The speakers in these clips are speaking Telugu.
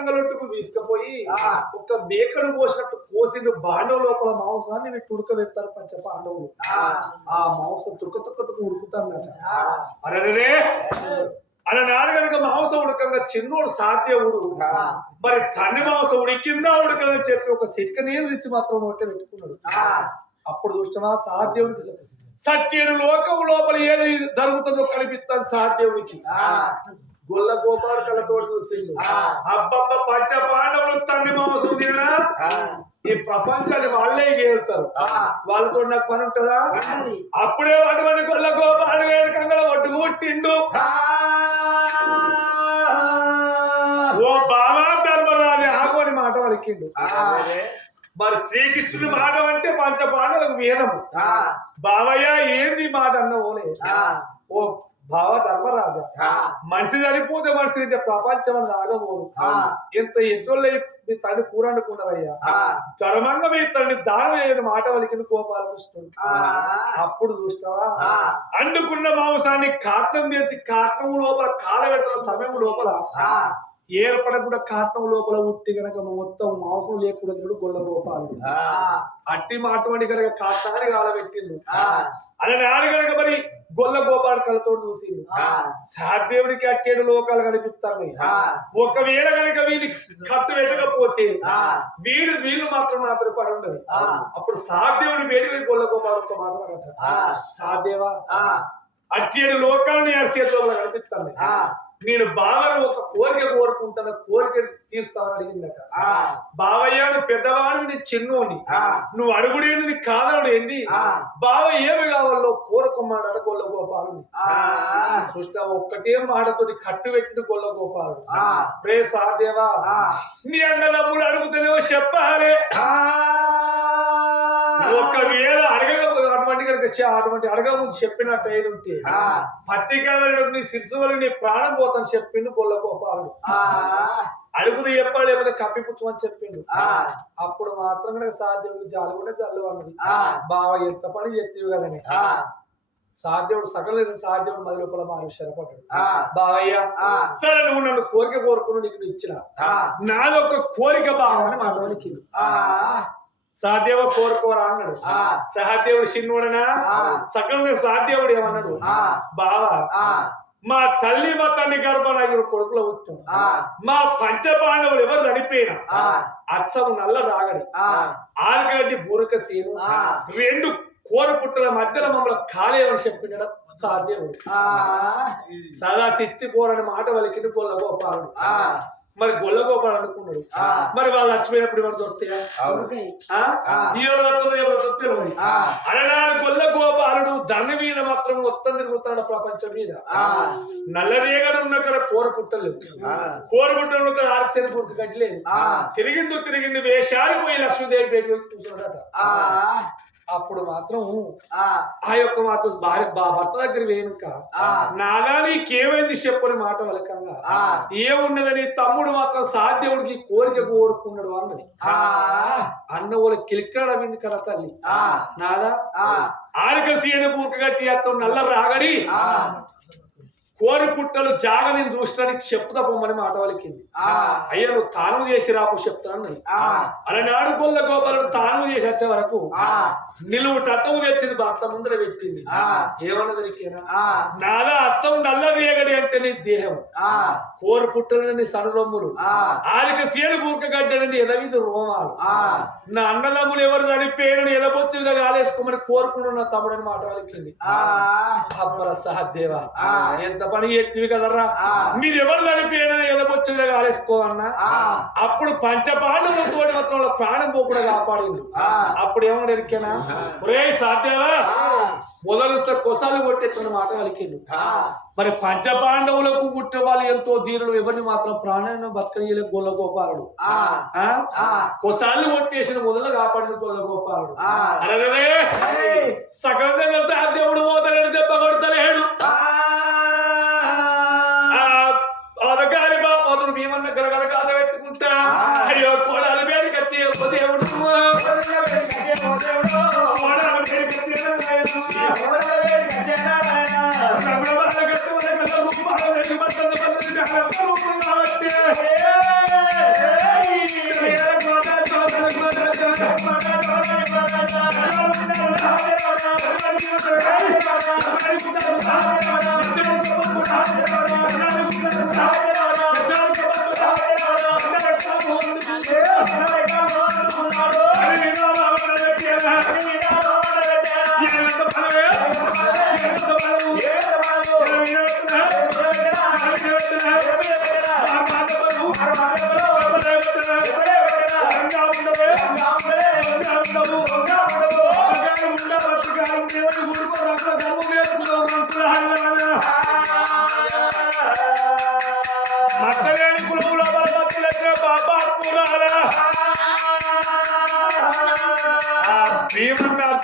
కంగలొట్టుకు తీసుకుపోయి ఒక మేకను కోసినట్టు కోసిన బాండవ లోపల మాంసాన్ని వీటి ఉడకబెడతారు పంచ పాండవులు. ఆ మాంసం తుక్క ఉడుకుతాను. అరే అలనాడు కనుక మాంసం ఉడకంగా చిన్నోడు సాధ్యవుడు మరి తన్ని మాంసం ఉడికిందా ఉడకంగా చెప్పి ఒక సిట్క నీళ్ళు తీసి మాత్రం నోటే పెట్టుకున్నాడు. అప్పుడు చూసినా సాధ్యవుడికి సత్యుడు లోకం లోపల ఏది జరుగుతుందో కనిపిస్తుంది సాధ్యవుడికి. గొల్ల గోపాలకలతో చూసిండు. అబ్బబ్బ పంచ పాండవులు తన్ని మాంసం తినా ఈ ప్రపంచాన్ని వాళ్ళే గేలుతారు, వాళ్ళతో నాకు పని ఉంటుందా? అప్పుడే అటువంటి గొల్ల గోపాలు వేడుకంగా ఒడ్డుగుట్టిండు. ఓ బాబా ధర్మరాజు ఆగోని మాట వలికిండు. మరి శ్రీకృష్ణుడి మాట అంటే పంచ పాండవులకు వేదము. బావయ్య ఏంది మాట అన్నవోలే. ఓ బావ ధర్మరాజా, మనిషి చనిపోతే మనిషి ప్రపంచం అని ఆగబోదు. ఇంత ఎద్దులై మీ తండ్రి కూర అనుకున్నారయ్యా, ధర్మంగా మీ తండ్రి దానం చేయని మాట వలికిన గోపాలకృష్ణుడు. అప్పుడు చూస్తావా అండుకున్న మాంసాన్ని కాటం చేసి కాటం లోపల కాలబెట్టిన సమయం లోపల ఏర్పడకుండా కాటం లోపల ఉట్టి కనుక మొత్తం మాంసం లేకుండా గొల్ల గోపాలుడు. అట్టి అటువంటి కనుక కాటాన్ని కాలబెట్టిండు. అలా నాడు కనుక మరి గొల్ల గోపాలు కలతో చూసిండు. సాధ్యవుడికి అట్టేడు లోకాలు కనిపిస్తాయి. ఒకవేళ కనుక వీధి కట్టు పెట్టకపోతే వీళ్ళు మాత్రం పని ఉండదు. అప్పుడు సాధ్యవుడి వేడి గొల్ల గోపాలతో మాట్లాడతారు. సాధ్యవా అట్టేడు లోకాలని చేతుల్లో కనిపిస్తాయి. నేను బావను ఒక కోరిక కోరుకుంటాను, కోరిక తీస్తానని అడిగిందట. బావయ్య నువ్వు పెద్దవాడు, నీ చిన్నోని, నువ్వు అడుగుడేది నీ కాదనుడు ఏంది? బావ ఏమి కావాలో కోరుకోమన్నాడు గొల్ల గోపాలుని. చూస్తా ఒక్కటే మాటతోటి కట్టు పెట్టిన గొల్ల గోపాలుడు. రే సాదేవా నీ అన్నదమ్ముడు అడుగుతానేమో చెప్పాలే. ఒకవేళ అటువంటి అడగ ముందు చెప్పినట్టు ఏది ఉంటే పత్రికలు నీ శిరస్సు నీ ప్రాణం పోతాను చెప్పిండు గొల్ల గోపాలుడు. అడుగులు చెప్పాడు, లేకపోతే కప్పిపుచ్చమని చెప్పిండు. అప్పుడు మాత్రం సాధ్యముడు జాలి కూడా జల్లు అన్నది. బావ ఎంత పని చెప్తేవి కదని సాధ్యముడు సకల సాధ్యముడు మది లోపల మారు శరపడ్డాడు. బావయ్య సరే నువ్వు నన్ను కోరిక కోరుకుని నీకు ఇచ్చిన నాదొక కోరిక బావ అని మాట వలికింది. సాధ్యవ కోరుకోరా అన్నాడు. సహదేవుడు చిన్నోడనా సకల సాధ్యవుడు ఏమన్నాడు? బావా మా తల్లి మా తండ్రి గర్భనాగిరు కొడుకులో వచ్చాం. మా పంచపాండవులు ఎవరు నడిపోయినా అచ్చము నల్ల రాగడి ఆరుగడ్డి బూరక సీను రెండు కోర పుట్టల మధ్యలో మమ్మల్ని కాలేవని చెప్పినాడు సాధ్యవుడు. సదా శక్తి కోరని మాట వలికింది గొల్ల గోపాలుడు. మరి గొల్ల గోపాలు అనుకున్నాడు. మరి వాళ్ళు చచ్చిపోయినప్పుడు ఎవరు దొరుకుతాయా? అలనాడు గొల్ల గోపాలుడు ధన మీద మాత్రం మొత్తం తిరుగుతాడు ప్రపంచం మీద. నల్లరేగడు ఉన్న కడ కూర పుట్టలేదు, కూర పుట్టలు ఆర్క్సేని పుట్టు కట్టలేదు. తిరిగిండు వేషాలు పోయి లక్ష్మీదేవి బేబీ చూసాడట. అప్పుడు మాత్రం ఆ యొక్క మాత్రం భర్త దగ్గర వేయనుక నాగా నీకేమైంది చెప్పని మాట వలకంగా ఏమున్నదని తమ్ముడు మాత్రం సాధ్యవుడికి కోరిక కోరుకున్నాడు అన్నది. అన్న వాళ్ళ కిలిక్కడ వింది కదా తల్లి. నాదా ఆరిక సీన పూక కట్టి అత్త నల్ల రాగడి కోరి పుట్టలు జాగని చూసడానికి చెప్పుతా పొమ్మని మాట వలికింది. అయ్యా నువ్వు తాను చేసి రాపు చెప్తాను. అలనాడు గొల్ల గోపాలుడు తాను చేసి వచ్చే వరకు నిలువు టట్టము తెచ్చింది భర్త ముందర పెట్టింది. ఏమన్నదరికేనా నాదా అర్థం నల్ల రేగడి అంటే నీ దేహం, కోరి పుట్టలని సనురొమ్ములు, ఆరిక సీను పూక గడ్డని ఎదవిది రోమాలు, నా అన్నదమ్ములు ఎవరు చనిపోయినని ఎదబొచ్చిందిగా కాలేసుకోమని కోరుకున్న నా తమ్ముడని మాట వలికింది. అబ్బర సహదేవా ఎంత పని ఎత్తివి కదరా, మీరు ఎవరు చనిపోయినా ఎదబొచ్చిందిగా కాలేసుకోవన్నా. అప్పుడు పంచపాండవులతో మొత్తం ప్రాణం పోకుండా కాపాడింది. అప్పుడు ఏమన్నా ఎరికేనా ఒరే సాధ్యవా మొదలుస్తే కొసాలు కొట్టేస్తున్న మాట వలికింది. మరి పంచపాండవులకు పుట్టిన వాళ్ళు ఎంతో ధీరులు, ఎవరిని మాత్రం ప్రాణాన్ని బతకనీయలే గొల్ల గోపాలుడు. కొసాలు కొట్టేసిన మొదలు కాపాడిన గొల్ల గోపాలుడు. అరే సగం దేవుడు పోతాడు, దెబ్బ కొడతలేడు. అదగారి బాబులు మేమన్న గరగర కాద పెట్టుకుంటా. అయ్యో కోడాలు వేడికి వచ్చి దేవుడు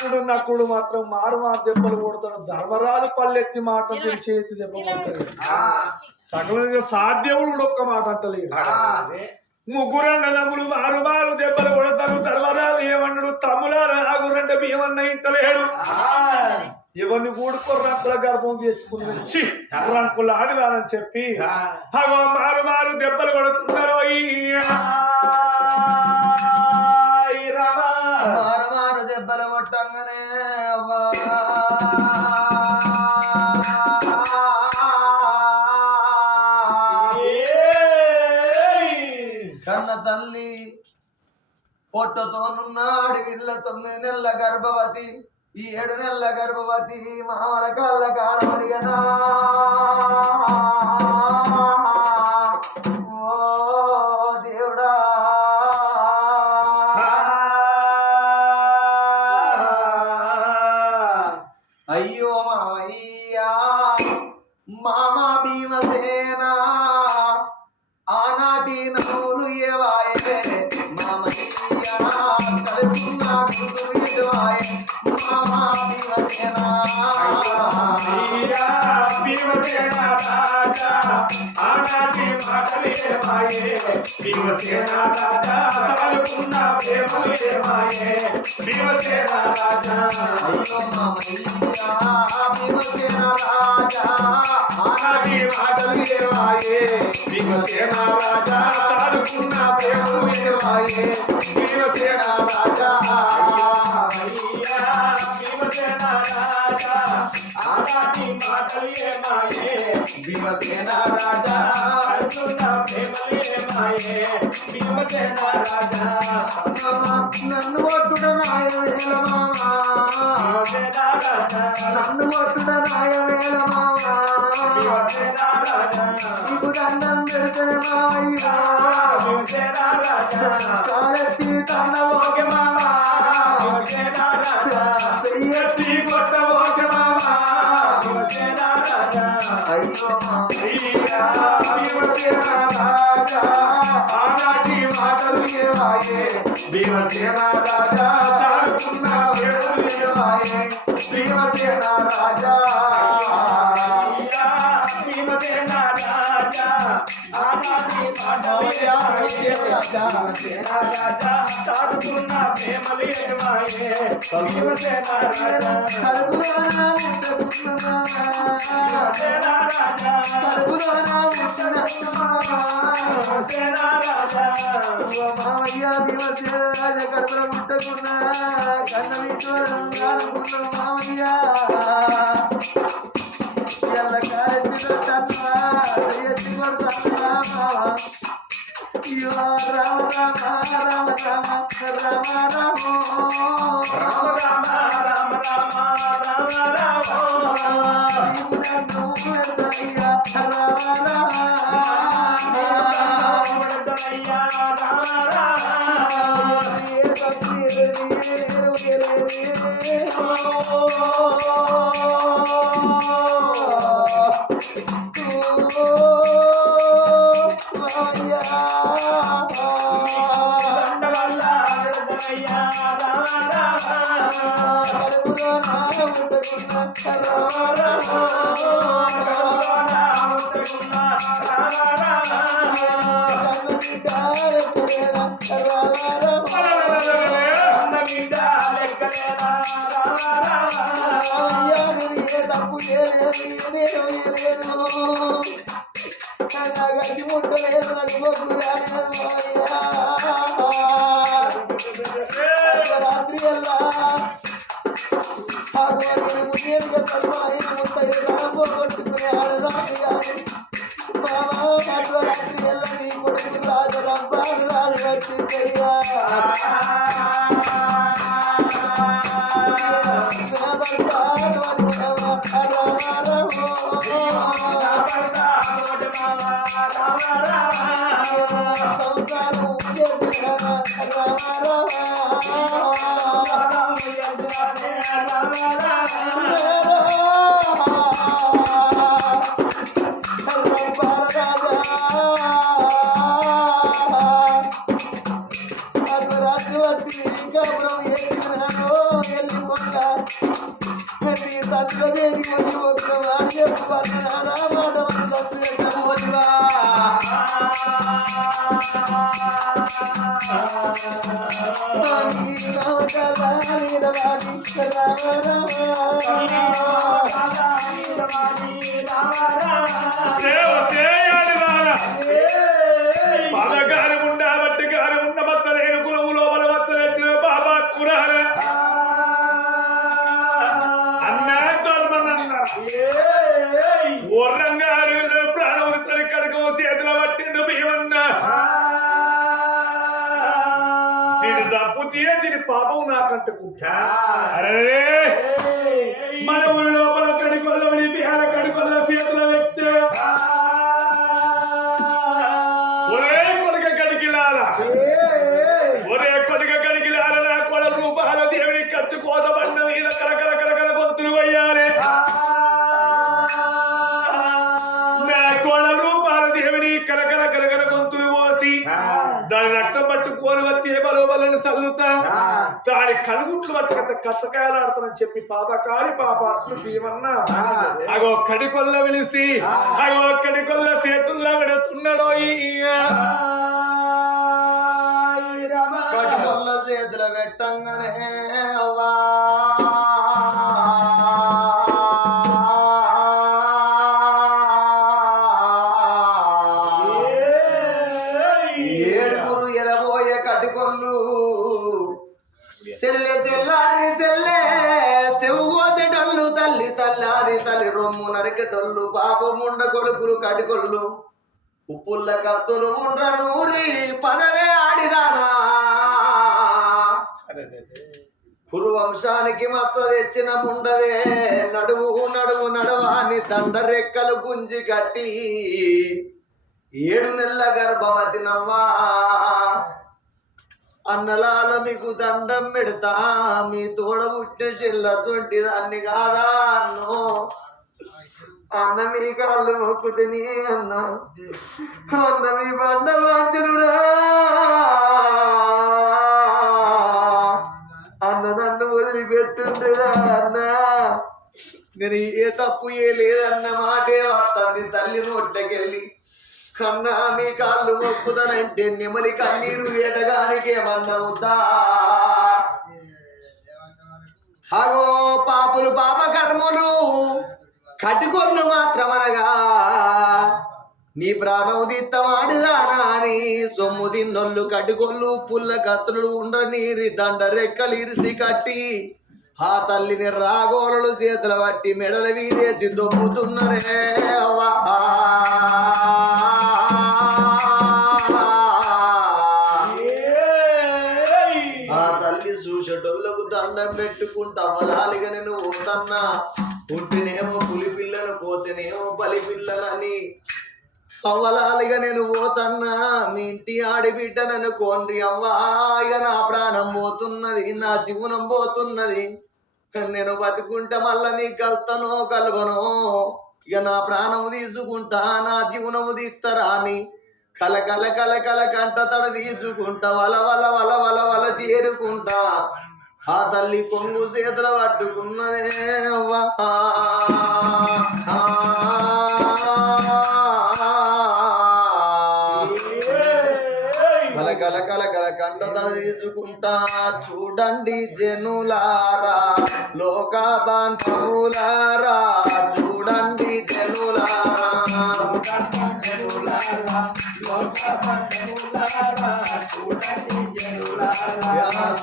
కృష్ణుడు నక్కుడు మాత్రం మారు మా దెబ్బలు కొడతాడు. ధర్మరాజు పల్లెత్తి మాట చేతి దెబ్బ కొడతాడు. సకల సాధ్యముడు కూడా ఒక్క మాట అంటలేదు. ముగ్గురు అన్నదమ్ములు మారు మారు దెబ్బలు కొడతారు. ధర్మరాజు ఏమన్నాడు? తమ్ములారా ఆగురంటే భీమన్న ఇంటలేడు. ఎవరిని కూడుకొని రంకుల గర్భం చేసుకుని వచ్చి రంకులు ఆడివారని చెప్పి అగో మారు మారు దెబ్బలు కొడుతున్నారు. మారు మారు దెబ్బలు కొట్టంగానే కన్న తల్లి పొట్టతోనున్నాడు ఇళ్ళ 9 నెలల గర్భవతి. ఈ 7 నెలల గర్భవతి మామల కళ్ళ కాడమడిగనా. ఓ దేవుడా అయ్యో మామయ్యా మామా భీమసేన ఆనాటి నవ్వులు ఏవాయే మామయ్యా కలుసున్నా కూతురు ఎటువాయే మామా భీమసేన భీమసేన రాజా ఆనాటి మాటలేమాయే భీమసేన రాజా కలుసున్న ప్రేమలేమాయే భీమసేన రాజా అయ్యో మామయ్యా భీమసేన రాజా ఆనాటి మాటలు ఏమాయే భీమసేన రాజా కలుసున్న ప్రేమలు ఏమాయే భీమసేన రాజా భీమసేన రాజా ఆనాటి మాటలు ఏమాయే భీమసేన రాజా కలుసున్న ప్రేమలు ఏమాయే భీమసేన రాజా నన్ను కొట్టుడ నాయవేల మామా నన్ను కొట్టుడ నాయవేల మామా నీకు దండం పెడితే మామయ్యా కాలెత్తి తండవోకే మామా చెయ్యెత్తి కొట్టవోకే మామా అయ్యో మామయ్యా భీమసేన రాజా ఆనాటి మాటలు ఏవాయే భీమసేన రాజా చాడుకున్న వేడులు ఏవాయే భీమసేన రాజా భీమసేన రాజా ఆనాటి మాటలు ఏమాయే భీమసేన రాజా చాటుకున్న ప్రేమలు ఏమాయే భీమసేన రాజా భీమసేన రాజా భీమసేన రాజా మామయ్య భీమసేన రాజా కడుపులో ముట్టకున్నా కన్న అనుకున్న మామయ్య ఎల్ల కారెత్తి అయ్యో రామ రామ రామ రామ రామ రామ రామ రామ రామ రామ సేవ చేయాలి నాన్న. పదకారం ఉండబట్టి కారం ఉన్న బత్తలేని కులము లోపల బత్తలేచిన పాపాత్మురాల అన్నా ధర్మనన్న ఓర్రంగా ప్రాణం తన కడకో చేతుల పట్టిండు భీమన్నా. దీని తప్పుతే దీని పాపం నాకంటుకుంటా. అరే మన ఊరి లోపల కడికొల్లని బిహార కడికొల్ల చేతుల వ్యక్తి ఒరే కొడుక కడికిలాల ఒరే కొడుక కడికిలాల నా కొడ రూపాల దేవుని కత్తి కోత బండ మీద కలకల కలకల గొంతులు పోయాలి. నా కొడ రూపాల దేవుని కలకల కలకల గొంతులు పోసి దాని రక్తం పట్టుకొని వచ్చి బలోబలను చల్లుతా దాని కనుగుట్లు పట్టుకంత కచ్చకాయలు ఆడతానని చెప్పి పాపకారి పాపాత్ముడు భీమన్నా అగో కడికొల్ల పిలిచి అగో కడికొల్ల చేతుల్లో పెడుతున్నాడో కటికొల్ల చేతుల పెట్టంగానే అవ్వా ఏడుగురు ఎలబోయే కటికొల్లు చెల్లె చెల్లాని చెల్లె చెవు కోసేటోళ్ళు తల్లి తల్లారి తల్లి రొమ్ము నరికెటోళ్ళు పాపముండ కొడుకులు కటికొల్లు ఉప్పుల్ల కత్తులు ఉండ్ర నూరి పదవే ఆడిదానా కురువంశానికి మత్త తెచ్చిన ముండవే నడువు నడువు నడవాని దండరెక్కలు గుంజి కట్టి 7 నెలల గర్భవతి నవ్వా అన్నలాల మీకు దండం పెడతా మీ తోడ పుట్టిన చెల్ల సొంటి దాన్ని కాదా అన్నో అన్న మీ కాళ్ళు మొక్కుతుని అన్న అన్న మీ బండ వాంచనురా అన్న నన్ను వదిలిపెట్టుండరా అన్న నేను ఏ తప్పు ఏ లేదన్న మాటే వస్తుంది తల్లి నోట్లకెళ్ళి కన్నా మీ కాళ్ళు మొక్కుతానంటే నెమలి కన్నీరు వేటగానికి ఏమన్నా వద్దా అగో పాపులు పాప కర్మలు కటికొల్లు మాత్రమనగా నీ ప్రాణం దిత్తమాడిదానా అని సొమ్ము తిన్నొల్లు కటికొల్లు పుల్ల కత్తులు ఉండ్ర నీరి దండ రెక్కలు ఇరిసి కట్టి ఆ తల్లిని రాగోలలు చేతుల పట్టి మెడల వీదేసి దొప్పుతున్నరే అవ్వా ఆ తల్లి చూసేటోళ్ళకు దండం పెట్టుకుంటా అవలాలిగా నేను పోతన్నా పుట్టినేమో పులి పిల్లలు పోతేనేమో బలి పిల్లలని అవ్వలాలిగా నేను పోతన్నా మీ ఇంటి ఆడిబిడ్డ నన్ను కోండి అవ్వా ఇక నా ప్రాణం పోతున్నది నా జీవనం పోతున్నది నేను బతుకుంటే మళ్ళా నీకు కలుతానో కలగనో ఇక నా ప్రాణము తీసుకుంటా నా జీవనము తీస్తారా అని కలకల కలకల కంట తడ తీసుకుంటా వల వల వల వల వల తీరుకుంటా ఆ తల్లి కొంగు చేతుల పట్టుకున్నదే అవ్వా కలకల కలకల కంట తడ తీసుకుంటా చూడండి జనులారా లోక బాంధవులారా చూడండి జనులారా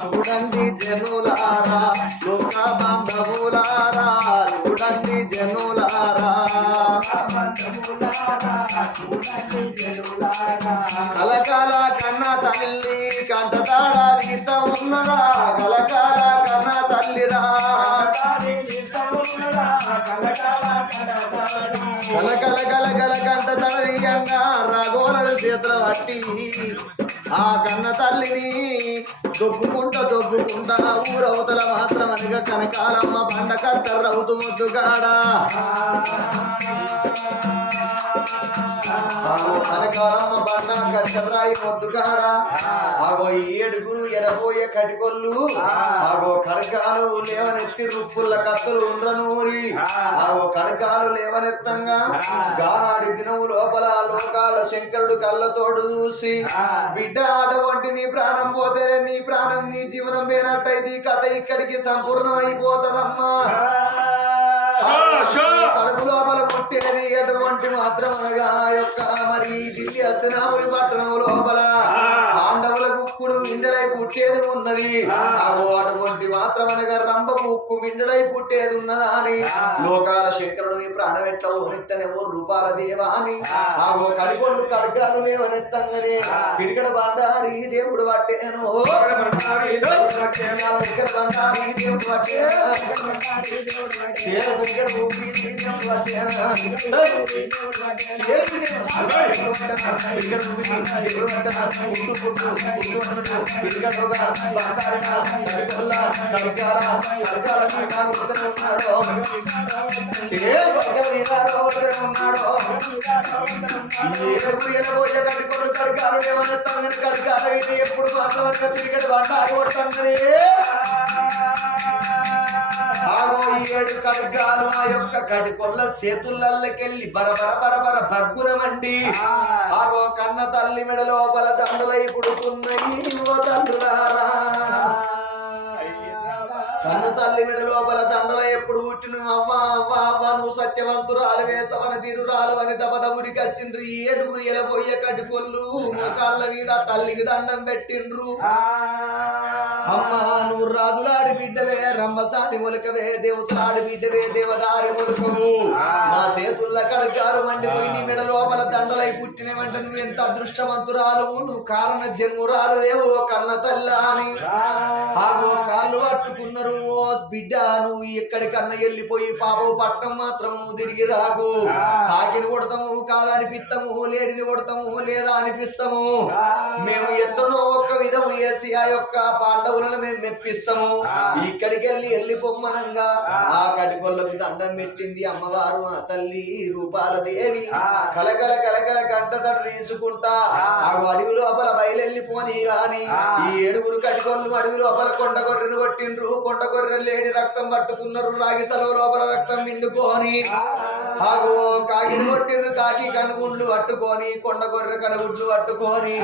చూడండి జనులారా లోక బాంధవులారా చూడండి జనులారా కలకాల కన్న తల్లి కంటతాడ గీత ఉన్నదా కలకాల కన్న తల్లిరా కలకల కలకల కంట తడియంగా రఘోనలు చేతుల పట్టి ఆ కన్న తల్లిని దొబ్బుకుంటా ఊరవతల మాత్రం అనగా కనకాలమ్మ బండ కత్తరవుతూ ముద్దుగాడా కనకాలమ్మ బండ కత్తరాయి ముద్దుగాడా ఆగో 7 ఎనబోయే కటికొల్లు ఆగో కడకాలు లేవనెత్తి రుప్పుల కత్తులు ఉండ్రనూరి ఆగో కడకాలు లేవనెత్తంగా గానాడి దినము లోపల లోకాల శంకరుడు కళ్ళతోడు చూసి బిడ్డ అటువంటి నీ ప్రాణం పోతే నీ ప్రాణం నీ జీవనం పోయినట్టయితే ఈ కథ ఇక్కడికి సంపూర్ణమైపోతుందమ్మా కడుపు లోపల పుట్టేది ఎటువంటి మాత్రం అనగా యొక్క మరి దివ్య హస్తినాపురి పట్టణం లోపల పాండవుల కుక్కుడు మిండడై పుట్టేది ఉన్నది ఆగో అటువంటి మాత్రం అనగా రంభకు ఉక్కు మిండడై పుట్టేది ఉన్నదా అని లోకాల శంకరుడు నీ ప్రాణం ఎట్లా ఓనెత్తనేవో రూపాల దేవా అని ఆగో కడికొండు కడగాలు లేవనెత్తంగానే పిరికడ బండారి దేవుడు పట్టేను పిరికడ బండారి దేవుడు ఎప్పుడు మాత్రం క్రికెట్ బండారు కొడుతుంది ఆగో 7 కడగాలు ఆ యొక్క కటికొల్ల చేతులకెళ్ళి బరబర బరబర భగ్గురమండి ఆగో కన్న తల్లి మెడ లోపల దండులై పుడుతున్నాయి తండ్రులారా కన్న తల్లి మెడ లోపల దండల ఎప్పుడు పుట్టిన అవ్వ అవ్వ అవ్వ నువ్వు సత్యవంతురాలు వేసవన తీరురాలు అని దబదబురికి వచ్చిండ్రు 7 ఎలబోయ్య కటికొల్లు కాళ్ళ మీద తల్లికి దండం పెట్టిండ్రు అమ్మా నువ్వు రాజులాడి బిడ్డవే రంభసాని ఒలకవే దేవసాడి బిడ్డవే దేవదారి ఒలకవు నా చేతుల్ల కడగాలు మండిపోయి నీ మెడ లోపల దండలై పుట్టినవంటే నువ్వు ఎంత అదృష్టవంతురాలు నువ్వు కారణ జన్మురాలు ఏవో కన్న తల్లా అని ఆగో కాళ్ళు పట్టుకున్నారు ఓ బిడ్డ నువ్వు ఎక్కడికన్నా వెళ్ళిపోయి పాపవు పట్టం మాత్రం తిరిగి రాకు కాకిని కొడతాము కాదనిపిస్తాము లేడిని కొడతాము లేదా అనిపిస్తాము మేము ఎట్లనో ఒక్క విధము వేసి ఆ యొక్క పాండవులను మేము మెప్పిస్తాము ఇక్కడికి వెళ్ళిపోమ్మనంగా ఆ కటికొల్లకు దండం పెట్టింది అమ్మవారు ఆ తల్లి రూపాల దేవి కలకల కలకల కంటతడ తీసుకుంటా ఆ అడవి లోపల బయలెళ్ళిపోని గాని ఈ 7 కటికొల్లు అడవి లోపల కొండ గొర్రెను కొట్టిండ్రు కొండ గొర్రెలు లేడి రక్తం పట్టుకున్నారు రాగి సెలవు లోపల రక్తం మిండుకొని ఆగో కాకిని కొట్టిండ్రు కాకి కనుగుండ్లు పట్టుకొని కొండ గొర్రె కనుగుడ్లు పట్టుకొని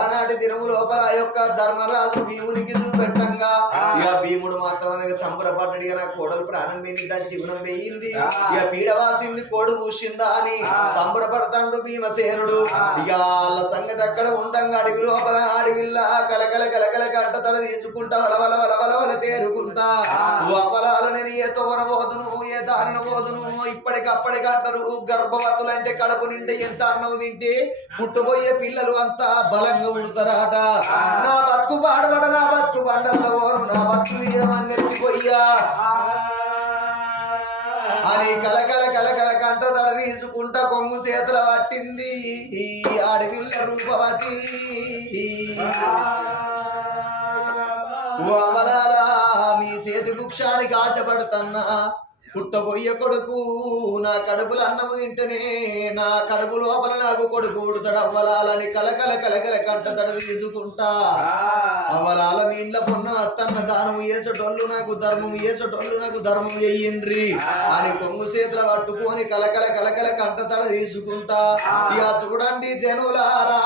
ఆనాటి దినము లోపల ఆ యొక్క ధర్మరాజు భీమునికి చూపెట్టంగా ఇక భీముడు మాత్రం అనేది సంబరపడ్డాడు ఇక నా కోడలు ప్రాణం పోయింది దాని జీవనం పోయింది ఇక పీడవాసింది కోడు కూసిందా అని సంబరపడతాడు భీమసేనుడు ఇక వాళ్ళ సంగతి అక్కడ ఉండంగా అడవి లోపల అడవిల్లా కలకల కలకల కంటతడ తీసుకుంటా వలవల వలవల వల తేరుకుంటా అపలాలు నేను ఏ తోర పోదును ఏ దారిన పోదును ఇప్పటికప్పటికి అంటారు గర్భవతులంటే కడుపు నిండి ఎంత అన్నం తింటే పుట్టబోయే పిల్లలు అంతా బలంగా ఉడతారట నా బతుకు పాడబడ నా బతుకు బండల్లో పోను నా బతుకు ఎత్తిపోయ్యా అని కలకల కలకల కంటదడ తీసుకుంటా కొంగు చేతుల పట్టింది ఆడవిల్ల రూపవతి అమలాలా మీ చేతి వృక్షానికి ఆశపడుతున్నా పుట్టబోయ్య కొడుకు నా కడుపులో అన్నము తింటేనే నా కడుపు లోపల నాకు కొడుకు ఉడతడవ్వలాలని కలకల కలకల కంటతడ తీసుకుంటా అవలాల మీ ఇంట్లో పొన్న అత్తన్న దానము వేసటోళ్ళు నాకు ధర్మం వేసటోళ్ళు నాకు ధర్మం చెయ్యిండ్రి అని కొంగు చేతుల పట్టుకొని కలకల కలకల కంటతడ తీసుకుంటా ఇక చూడండి జనులారా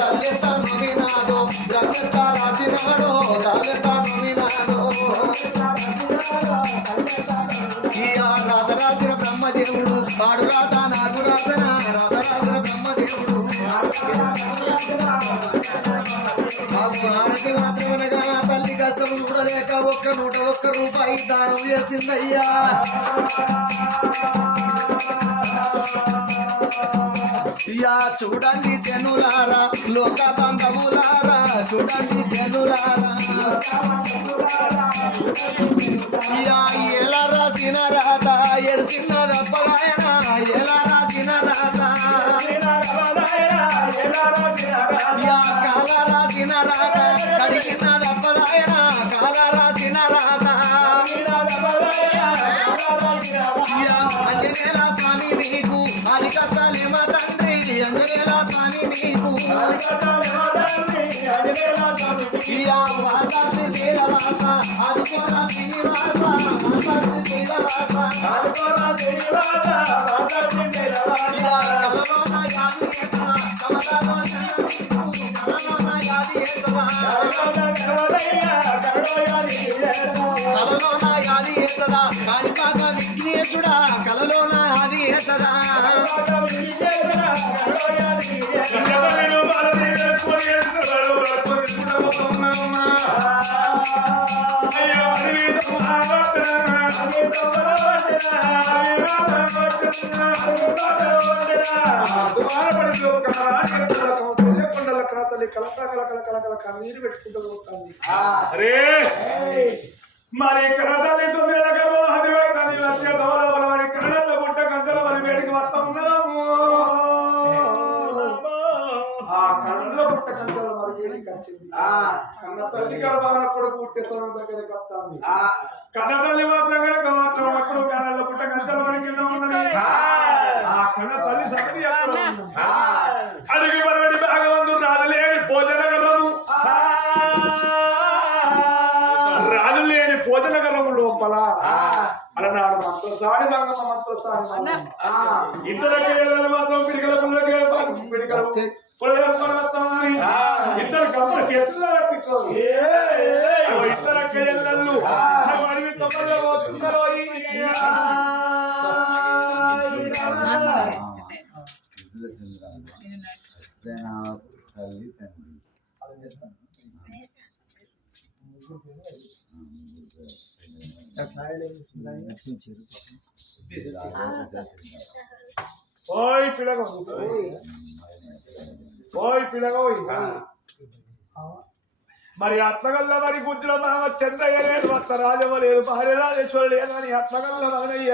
తల్లి తల్లి నాదో రాసినాడో రాధరాసిన బ్రహ్మదేవుడు వాడు రాధ నాకు రాధన రాధరాసిన బ్రహ్మదేవుడు భారతి మాత్రమనగా తల్లి కష్టము చూడలేక 101 రూపాయి దానం చేసిందయ్యా యా చూడండి జనులారా లోక బంధములారా చూడండి జనులారా యా ఎలా రాసిన రాత ఎడిసిన రబ్బలాయన ఎలా రాసిన రాత యా కాల రాసిన రాత కడిగిన రబ్బలాయన కాల రాసిన రాత యా అంజనేయ స్వామి విఘ్నేశుడా కలలోన ఆది సదా కన్నీరు పెట్టుకుంటూ పోతుంది. అరే మరి కన్నడాలు వచ్చే దౌరవల మరి కన్నడలో పుట్ట గంటల మరి వేడికి వస్తా ఉన్నాము. ఆ కళ్ళలో పుట్ట గంటల మరి వేడికి వచ్చింది. కన్న తల్లి గర్భానప్పుడు పుట్టే తరం దగ్గరికి వస్తుంది. కన్న తల్లి మాత్రం కనుక మాత్రం అప్పుడు కళ్ళలో పుట్ట గంటల మరి కింద ఉన్నది. ఆ కన్న తల్లి సంగతి అడిగి మనడి భాగవంతు రాదులేని భోజనగరము రాదులేని భోజనగరము లోపల అలనాడు మంత్రసాడి రంగమ మంత్రసాడి ఇతర కేరళ మాత్రం పిడికల పుల్లకి పిడికలు ఇద్దరు గంప చేతుల్లో పెట్టుకోరు. ఇతర కేరళలు అడవి తొమ్మలో పోతున్నారు. ఓయ్ పిల్లగా ఓయ్ పిల్లగా మరి అత్తగల్ల మరి గుజ్జుల మామ చంద్రయ్య లేదు వస్త రాజవ లేదు భార్య రాజేశ్వరు లేదు అని అత్తగల్ల మగనయ్య